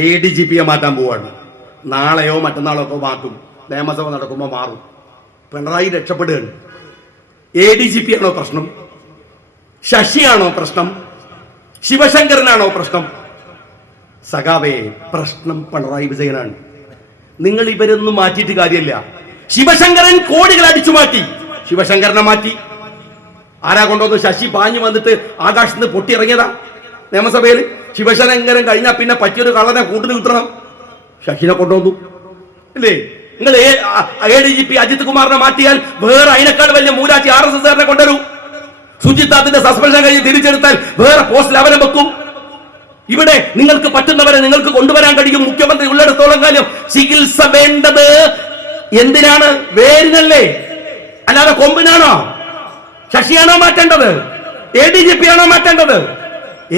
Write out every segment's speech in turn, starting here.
ADGP മാറ്റാൻ പോവാണ്. നാളെയോ മറ്റന്നാളോ ഒക്കെ മാറ്റും. നിയമസഭ നടക്കുമ്പോൾ മാറും. പിണറായി രക്ഷപ്പെടുകയാണ്. ADGP ആണോ പ്രശ്നം? ശശിയാണോ പ്രശ്നം? ശിവശങ്കരനാണോ പ്രശ്നം? സഖാവേ, പ്രശ്നം പിണറായി വിജയനാണ്. നിങ്ങൾ ഇവരൊന്നും മാറ്റിയിട്ട് കാര്യമില്ല. ശിവശങ്കരൻ കോടികൾ അടിച്ചു മാറ്റി. ശിവശങ്കരനെ മാറ്റി. ആരാ കൊണ്ടുവന്നു? ശശി പാഞ്ഞു വന്നിട്ട് ആകാശത്ത് നിന്ന് പൊട്ടിയിറങ്ങിയതാ നിയമസഭയിൽ. ശിവശങ്കരൻ കഴിഞ്ഞാൽ പിന്നെ പറ്റിയൊരു കള്ളനെ കൂട്ടിന് കിട്ടണം. ശശിനെ കൊണ്ടുവന്നു ഇല്ലേ? നിങ്ങൾ ADGP അജിത് കുമാറിനെ മാറ്റിയാൽ വേറെ അതിനേക്കാൾ വലിയ മൂലാച്ചി RSSകാരനെ കൊണ്ടുവരൂ. സുജിത്താത്തിന്റെ സസ്പെൻഷൻ കഴിഞ്ഞ് തിരിച്ചെടുത്താൽ വേറെ പോസ്റ്റിൽ അവരെ വെക്കും. ഇവിടെ നിങ്ങൾക്ക് പറ്റുന്നവരെ നിങ്ങൾക്ക് കൊണ്ടുവരാൻ കഴിയും. മുഖ്യമന്ത്രി ഉള്ളിടത്തോളം കാലം ചികിത്സ വേണ്ടത് എന്തിനാണ്? വേരിനല്ലേ, അല്ലാതെ കൊമ്പിനാണോ? ശശിയാണോ മാറ്റേണ്ടത്? ADGP ആണോ മാറ്റേണ്ടത്?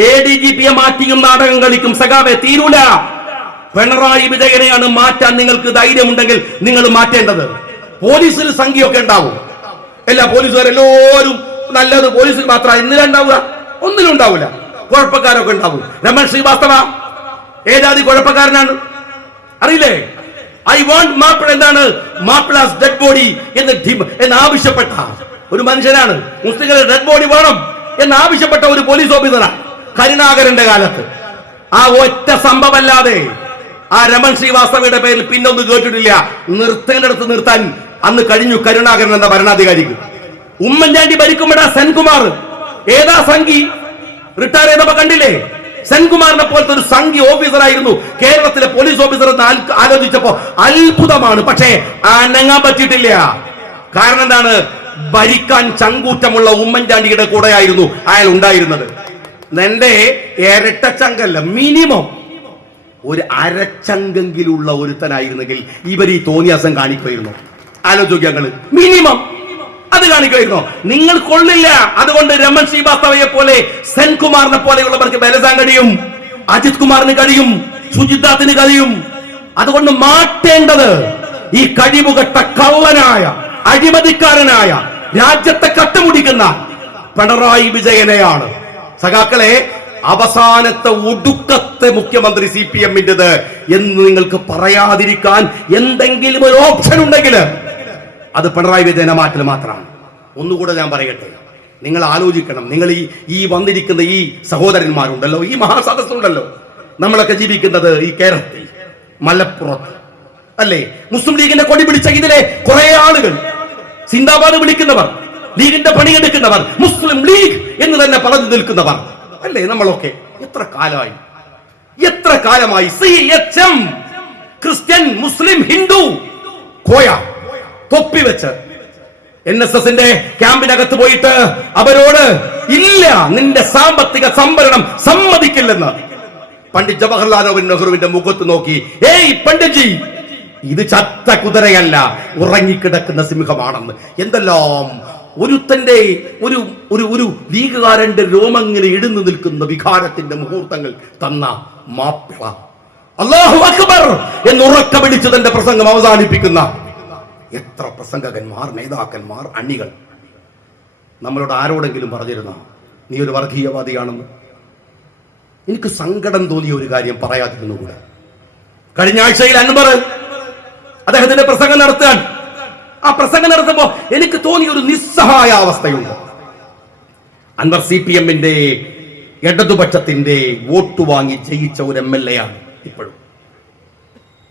ADGP മാറ്റിയും നാടകം കളിക്കും. സഖാവെ, തീരൂല. പിണറായി വിജയനെയാണ് മാറ്റാൻ നിങ്ങൾക്ക് ധൈര്യമുണ്ടെങ്കിൽ നിങ്ങൾ മാറ്റേണ്ടത്. പോലീസിൽ സംഖ്യയൊക്കെ ഉണ്ടാവും. എല്ലാ പോലീസുകാരെല്ലാവരും നല്ലത് പോലീസിൽ മാത്രമാണ് ഇന്നിലുണ്ടാവുക? ഒന്നിലും ഉണ്ടാവില്ല. കുഴപ്പക്കാരൊക്കെ ഉണ്ടാവും. രമൺ ശ്രീവാസ്തവ ഏതാതി കുഴപ്പക്കാരനാണ് അറിയില്ലേ? ഐ വാണ്ട് മാപ്പിള എന്താണ്? മാപ്പിളാസ് ഡെഡ് ബോഡി എന്ന് ആവശ്യപ്പെട്ട ഒരു മനുഷ്യനാണ്. മുസ്ലിങ്ങളുടെ ഡെഡ് ബോഡി വേണം എന്ന് ആവശ്യപ്പെട്ട ഒരു പോലീസ് ഓഫീസറാണ് കരുണാകരന്റെ കാലത്ത്. ആ ഒറ്റ സംഭവമല്ലാതെ ആ രമൺ ശ്രീവാസ്തവയുടെ പേരിൽ പിന്നൊന്നും കേട്ടിട്ടില്ല. നിർത്തേണ്ടടുത്ത് നിർത്താൻ അന്ന് കഴിഞ്ഞു കരുണാകരൻ എന്ന ഭരണാധികാരിക്ക്. ഉമ്മൻചാണ്ടി ഭരിക്കുമ്പോഴാ സെൻകുമാർ ഏതാ സംഘി റിട്ടയർ ചെയ്തപ്പോ കണ്ടില്ലേ? സെൻകുമാറിനെ പോലത്തെ ഒരു സംഘി ഓഫീസറായിരുന്നു കേരളത്തിലെ പോലീസ് ഓഫീസർ എന്ന് ആലോചിച്ചപ്പോ അത്ഭുതമാണ്. പക്ഷേ അനങ്ങാൻ പറ്റിയിട്ടില്ല. കാരണം എന്താണ്? ഭരിക്കാൻ ചങ്കൂറ്റമുള്ള ഉമ്മൻചാണ്ടിയുടെ കൂടെയായിരുന്നു അയാൾ ഉണ്ടായിരുന്നത്. എന്റെ ഇരട്ടച്ചങ്കല്ല, മിനിമം ഒരു അരച്ചങ്കെങ്കിലുള്ള ഒരുത്തനായിരുന്നെങ്കിൽ ഇവർ ഈ തോന്നിയാസം കാണിക്കുമായിരുന്നു. ആലോചിക്കുക ഞങ്ങള്, മിനിമം അത് കാണിക്കുമായിരുന്നോ? നിങ്ങൾ കൊള്ളില്ല. അതുകൊണ്ട് രമൺ ശ്രീവാസ്തവയെ പോലെ സെൻകുമാറിനെ പോലെയുള്ളവർക്ക് ബലസാൻ കഴിയും, അജിത് കുമാറിന് കഴിയും, സുജിത്താത്തിന് കഴിയും. അതുകൊണ്ട് മാറ്റേണ്ടത് ഈ കഴിവുകെട്ട കള്ളനായ അഴിമതിക്കാരനായ രാജ്യത്തെ കട്ടുമുടിക്കുന്ന പിണറായി വിജയനെയാണ്. സഖാക്കളെ, അവസാനത്തെ ഒടുക്കത്തെ മുഖ്യമന്ത്രി CPM-ന്റേത് എന്ന് നിങ്ങൾക്ക് പറയാതിരിക്കാൻ എന്തെങ്കിലും ഒരു ഓപ്ഷൻ ഉണ്ടെങ്കിൽ അത് പിണറായി വിജയനെ മാറ്റൽ മാത്രമാണ്. ഒന്നുകൂടെ ഞാൻ പറയട്ടെ, നിങ്ങൾ ആലോചിക്കണം. നിങ്ങൾ ഈ വന്നിരിക്കുന്ന ഈ സഹോദരന്മാരുണ്ടല്ലോ, ഈ മഹാസദസ്സുണ്ടല്ലോ, നമ്മളൊക്കെ ജീവിക്കുന്നത് ഈ കേരളത്തിൽ മലപ്പുറത്ത് അല്ലേ? മുസ്ലിം ലീഗിന്റെ കൊടി പിടിച്ച ഇതിലെ കുറെ ആളുകൾ, സിന്ദാബാദ് വിളിക്കുന്നവർ, ലീഗിന്റെ പണിയെടുക്കുന്നവർ, മുസ്ലിം ലീഗ് എന്ന് തന്നെ പറഞ്ഞു നിൽക്കുന്നവർ അല്ലേ നമ്മളൊക്കെ? എത്ര കാലമായി CHM, ക്രിസ്ത്യൻ മുസ്ലിം ഹിന്ദു കോയ തൊപ്പി വെച്ച് NSSന്റെ ക്യാമ്പിനകത്ത് പോയിട്ട് അവരോട് ഇല്ല, നിന്റെ സാമ്പത്തിക സംവരണം സമ്മതിക്കില്ലെന്ന് പണ്ഡിറ്റ് ജവഹർലാൽ നെഹ്റുവിന്റെ മുഖത്ത് നോക്കി, ഏയ് പണ്ഡിറ്റ്ജി, ഇത് ചത്ത കുതിരയല്ല, ഉറങ്ങിക്കിടക്കുന്ന സിംഹമാണെന്ന് എന്തെല്ലാം ഒരുത്തന്റെ ഒരു ലീഗുകാരന്റെ രോമങ്ങനെ ഇടുന്നു നിൽക്കുന്ന വികാരത്തിന്റെ മുഹൂർത്തങ്ങൾ തന്ന മാപ്പിള. അല്ലാഹു അക്ബർ എന്ന് ഉറക്ക പിടിച്ചു തന്റെ പ്രസംഗം അവസാനിപ്പിക്കുന്ന എത്ര പ്രസംഗകന്മാർ, നേതാക്കന്മാർ, അണികൾ. നമ്മളോട് ആരോടെങ്കിലും പറഞ്ഞിരുന്നോ നീ ഒരു വർഗീയവാദിയാണെന്ന്? എനിക്ക് സങ്കടം തോന്നിയ ഒരു കാര്യം പറയാതിരുന്നുകൂടെ. കഴിഞ്ഞ ആഴ്ചയിൽ അൻവർ അദ്ദേഹത്തിന്റെ പ്രസംഗം നടത്താൻ ആ പ്രസംഗം നടത്തുമ്പോ എനിക്ക് തോന്നിയ ഒരു നിസ്സഹായ അവസ്ഥയുണ്ട്. അൻവർ CPM-ന്റെ ഇടതുപക്ഷത്തിന്റെ വോട്ട് വാങ്ങി ജയിച്ച ഒരു MLA ആണ്. ഇപ്പോഴും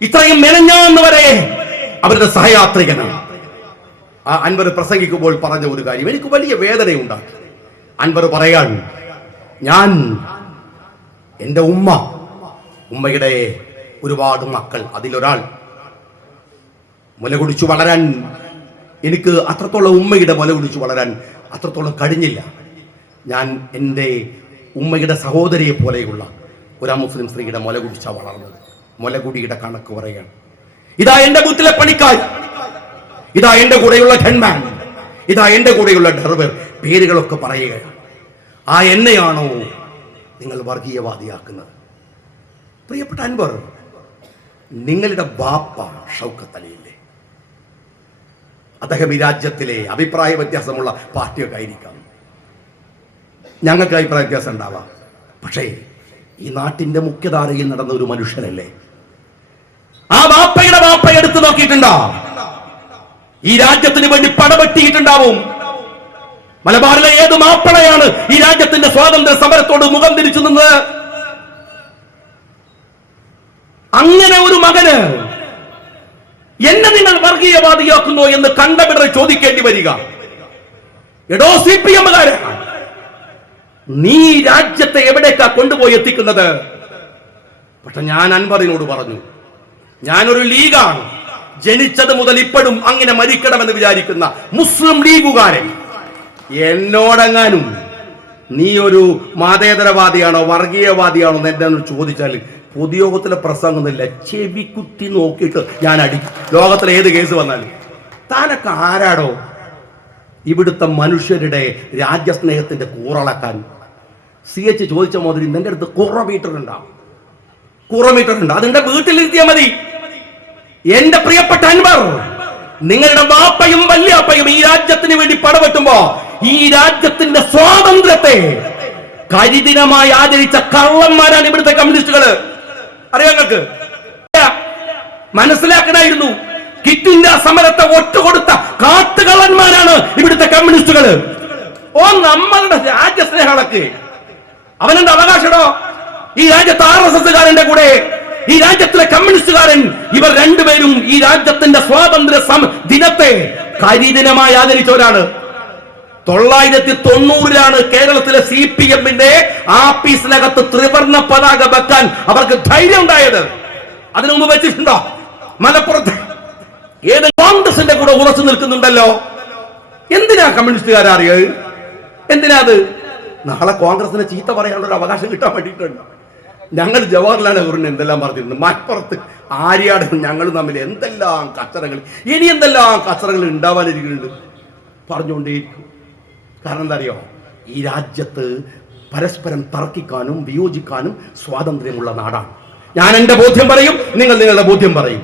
ഇത്രയും മെനഞ്ഞാന്ന് വരെ അവരുടെ സഹയാത്രികനാണ്. ആ അൻവർ പ്രസംഗിക്കുമ്പോൾ പറഞ്ഞ ഒരു കാര്യം എനിക്ക് വലിയ വേദനയുണ്ടാക്കി. അൻവർ പറയാൻ, ഞാൻ എൻ്റെ ഉമ്മയുടെ ഒരുപാട് മക്കൾ, അതിലൊരാൾ മുല കുടിച്ചു വളരാൻ എനിക്ക് അത്രത്തോളം ഉമ്മയുടെ മുല കുടിച്ചു വളരാൻ അത്രത്തോളം കഴിഞ്ഞില്ല. ഞാൻ എൻ്റെ ഉമ്മയുടെ സഹോദരിയെ പോലെയുള്ള ഒരു മുസ്ലിം സ്ത്രീയുടെ മുല കുടിച്ചാ വളർന്നത്. മുലകുടിയുടെ കണക്ക് പറയുകയാണ്. ഇതാ എൻ്റെ ബൂത്തിലെ പണിക്കാർ, ഇതാ എൻ്റെ കൂടെയുള്ള ഖൻമാൻ, ഇതാ എൻ്റെ കൂടെയുള്ള ഡർവർ, പേരുകളൊക്കെ പറയുകയാണ്. ആ എന്നെയാണോ നിങ്ങൾ വർഗീയവാദിയാക്കുന്നത്? പ്രിയപ്പെട്ട അൻവർ, നിങ്ങളുടെ ബാപ്പ ഷൗക്കത്ത് അലിയില്ലേ? അദ്ദേഹം ഈ രാജ്യത്തിലെ അഭിപ്രായ വ്യത്യാസമുള്ള പാർട്ടിയൊക്കെ ആയിരിക്കാം. ഞങ്ങൾക്ക് അഭിപ്രായ വ്യത്യാസം ഉണ്ടാവാം. പക്ഷേ ഈ നാട്ടിന്റെ മുഖ്യധാരയിൽ നടന്ന ഒരു മനുഷ്യനല്ലേ? ആ വാപ്പയുടെ വാപ്പ എടുത്തു നോക്കിയിട്ടുണ്ടോ? ഈ രാജ്യത്തിന് വേണ്ടി പടവെട്ടിയിട്ടുണ്ടാവും. മലബാറിലെ ഏത് മാപ്പിളയാണ് ഈ രാജ്യത്തിന്റെ സ്വാതന്ത്ര്യ സമരത്തോട് മുഖം തിരിച്ചു നിന്ന്? അങ്ങനെ ഒരു മകന് എന്നെ നിങ്ങൾ വർഗീയവാദിയാക്കുന്നോ എന്ന് കണ്ടവിടരെ ചോദിക്കേണ്ടി വരിക. എടോ CPM-കാരെ, നീ രാജ്യത്തെ എവിടേക്കാ കൊണ്ടുപോയി എത്തിക്കുന്നത്? പക്ഷെ ഞാൻ അൻവറിനോട് പറഞ്ഞു, ഞാനൊരു ലീഗാണ്, ജനിച്ചത് മുതൽ ഇപ്പോഴും അങ്ങനെ മരിക്കണമെന്ന് വിചാരിക്കുന്ന മുസ്ലിം ലീഗുകാരൻ. എന്നോടെങ്ങാനും നീ ഒരു മതേതരവാദിയാണോ വർഗീയവാദിയാണോ എന്ന് ചോദിച്ചാൽ പൊതുയോഗത്തിലെ പ്രസംഗമൊന്നുമില്ല, ചെവി കുത്തി നോക്കിയിട്ട് ഞാൻ അടിക്കും. ലോകത്തിലെ ഏത് കേസ് വന്നാലും. താനൊക്കെ ആരാടോ ഇവിടുത്തെ മനുഷ്യരുടെ രാജ്യസ്നേഹത്തിന്റെ കൂറളക്കാൻ? CH ചോദിച്ച മാതിരി നിന്റെ അടുത്ത് കുറമീറ്റർ ഉണ്ടാവും. അതിന്റെ വീട്ടിലിരുത്തിയാൽ മതി. എന്റെ പ്രിയപ്പെട്ട അൻവർ, നിങ്ങളുടെ വാപ്പയും വല്യാപ്പയും ഈ രാജ്യത്തിന് വേണ്ടി പടവെട്ടുമ്പോ ഈ രാജ്യത്തിന്റെ സ്വാതന്ത്ര്യത്തെ കരിദിനമായി ആചരിച്ച കള്ളന്മാരാണ് ഇവിടുത്തെ കമ്മ്യൂണിസ്റ്റുകള്. അറിയാം നിങ്ങൾക്ക്? മനസ്സിലാക്കണമായിരുന്നു. ക്വിറ്റ് ഇന്ത്യ സമരത്തെ ഒറ്റുകൊടുത്ത കാട്ടുകള്ളന്മാരാണ് ഇവിടുത്തെ കമ്മ്യൂണിസ്റ്റുകള്. നമ്മളുടെ രാജ്യസ്നേഹങ്ങളൊക്കെ അവനെന്താ അവകാശടോ? ഈ രാജ്യത്ത് RSS-കാരന്റെ കൂടെ ഈ രാജ്യത്തിലെ കമ്മ്യൂണിസ്റ്റുകാരൻ, ഇവർ രണ്ടുപേരും ഈ രാജ്യത്തിന്റെ സ്വാതന്ത്ര്യ ദിനത്തെ കരിദിനമായി ആദരിച്ചവരാണ്. 990-ലാണ് കേരളത്തിലെ CPM-ന്റെ ആഫീസിനകത്ത് ത്രിവർണ്ണ പതാക വെക്കാൻ അവർക്ക് ധൈര്യം ഉണ്ടായത്. അതിനു മുമ്പ് വെച്ചിട്ടുണ്ടോ? മലപ്പുറത്ത് ഏത് കോൺഗ്രസിന്റെ കൂടെ ഉറച്ചു നിൽക്കുന്നുണ്ടല്ലോ. എന്തിനാ കമ്മ്യൂണിസ്റ്റുകാരെ അറിയത്? എന്തിനാ അത്? നാളെ കോൺഗ്രസിനെ ചീത്ത പറയാനുള്ള ഒരു അവകാശം കിട്ടാൻ വേണ്ടിയിട്ടുണ്ട്. ഞങ്ങൾ ജവഹർലാൽ നെഹ്റുവിന് എന്തെല്ലാം പറഞ്ഞിരുന്നു. മലപ്പുറത്ത് ആര്യാട് ഞങ്ങളും തമ്മിൽ എന്തെല്ലാം കച്ചറകൾ, ഇനി എന്തെല്ലാം കച്ചറകൾ ഉണ്ടാവാനിരിക്കുന്നുണ്ട് പറഞ്ഞുകൊണ്ടേയിരിക്കും. കാരണം എന്താ അറിയോ? ഈ രാജ്യത്ത് പരസ്പരം തർക്കിക്കാനും വിയോജിക്കാനും സ്വാതന്ത്ര്യമുള്ള നാടാണ്. ഞാൻ എന്റെ ബോധ്യം പറയും, നിങ്ങൾ നിങ്ങളുടെ ബോധ്യം പറയും.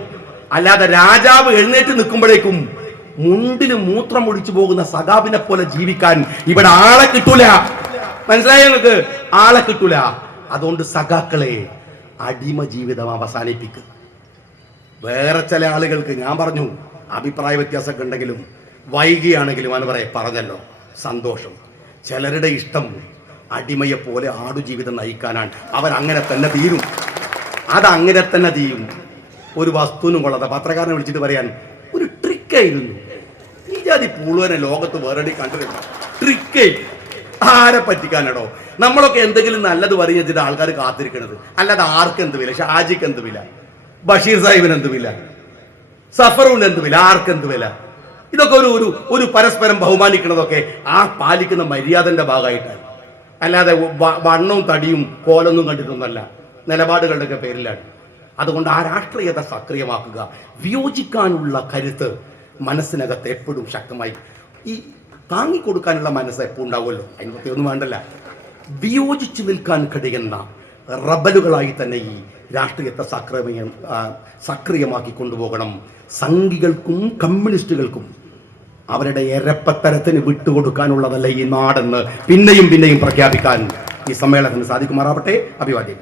അല്ലാതെ രാജാവ് എഴുന്നേറ്റ് നിൽക്കുമ്പോഴേക്കും മുണ്ടിൽ മൂത്രം ഒഴിച്ചു പോകുന്ന സഖാബിനെ പോലെ ജീവിക്കാൻ ഇവിടെ ആളെ കിട്ടൂല. മനസ്സിലായോ നിങ്ങൾക്ക്? ആളെ കിട്ടൂല. അതുകൊണ്ട് സഖാക്കളെ, അടിമ ജീവിതം അവസാനിപ്പിക്കുക. വേറെ ചില ആളുകൾക്ക് ഞാൻ പറഞ്ഞു അഭിപ്രായ വ്യത്യാസമൊക്കെ ഉണ്ടെങ്കിലും വൈകിയാണെങ്കിലും അവരെ പറഞ്ഞല്ലോ, സന്തോഷം. ചിലരുടെ ഇഷ്ടം അടിമയെ പോലെ ആടുജീവിതം നയിക്കാനാണ്. അവരങ്ങനെ തന്നെ തീരും. അതങ്ങനെ തന്നെ തീരും. ഒരു വസ്തുവിനും കൊള്ളാതെ പത്രക്കാരനെ വിളിച്ചിട്ട് പറയാൻ ഒരു ട്രിക്കായിരുന്നു. ഈ ജാതി പൂളുവനെ ലോകത്ത് വേറെ കണ്ടിരുന്നു. ട്രിക്കേ. ആരെ പറ്റിക്കാനാടോ? നമ്മളൊക്കെ എന്തെങ്കിലും നല്ലത് പറയും വെച്ചിട്ട് ആൾക്കാർ കാത്തിരിക്കണത്. അല്ലാതെ ആർക്ക് എന്ത് വില? ഷാജിക്ക് എന്ത് വില? ബഷീർ സാഹിബിന് എന്ത് വില? സഫറുവിന് എന്ത് വില? ആർക്ക് എന്ത് വില? ഇതൊക്കെ ഒരു പരസ്പരം ബഹുമാനിക്കുന്നതൊക്കെ ആ പാലിക്കുന്ന മര്യാദന്റെ ഭാഗമായിട്ടാണ്. അല്ലാതെ വണ്ണവും തടിയും കോലൊന്നും കണ്ടിട്ടൊന്നല്ല, നിലപാടുകളുടെയൊക്കെ പേരിലാണ്. അതുകൊണ്ട് ആ രാഷ്ട്രീയത സക്രിയമാക്കുക. വിയോജിക്കാനുള്ള കരുത്ത് മനസ്സിനകത്ത് എപ്പോഴും ശക്തമായി, ഈ താങ്ങിക്കൊടുക്കാനുള്ള മനസ്സ് എപ്പോഴും ഉണ്ടാവുമല്ലോ. അതിനൊക്കെ ഒന്നും വേണ്ടല്ല. വിയോജിച്ചു നിൽക്കാൻ കഴിയുന്ന റബലുകളായി തന്നെ ഈ രാഷ്ട്രീയത്തെ സക്രിയമാക്കി കൊണ്ടുപോകണം. സംഘികൾക്കും കമ്മ്യൂണിസ്റ്റുകൾക്കും അവരുടെ എരപ്പത്തരത്തിന് വിട്ടുകൊടുക്കാനുള്ളതല്ല ഈ നാടെന്ന് പിന്നെയും പ്രഖ്യാപിക്കാൻ ഈ സമ്മേളനത്തിന് സാധിക്കുമാറാവട്ടെ. അഭിവാദ്യം.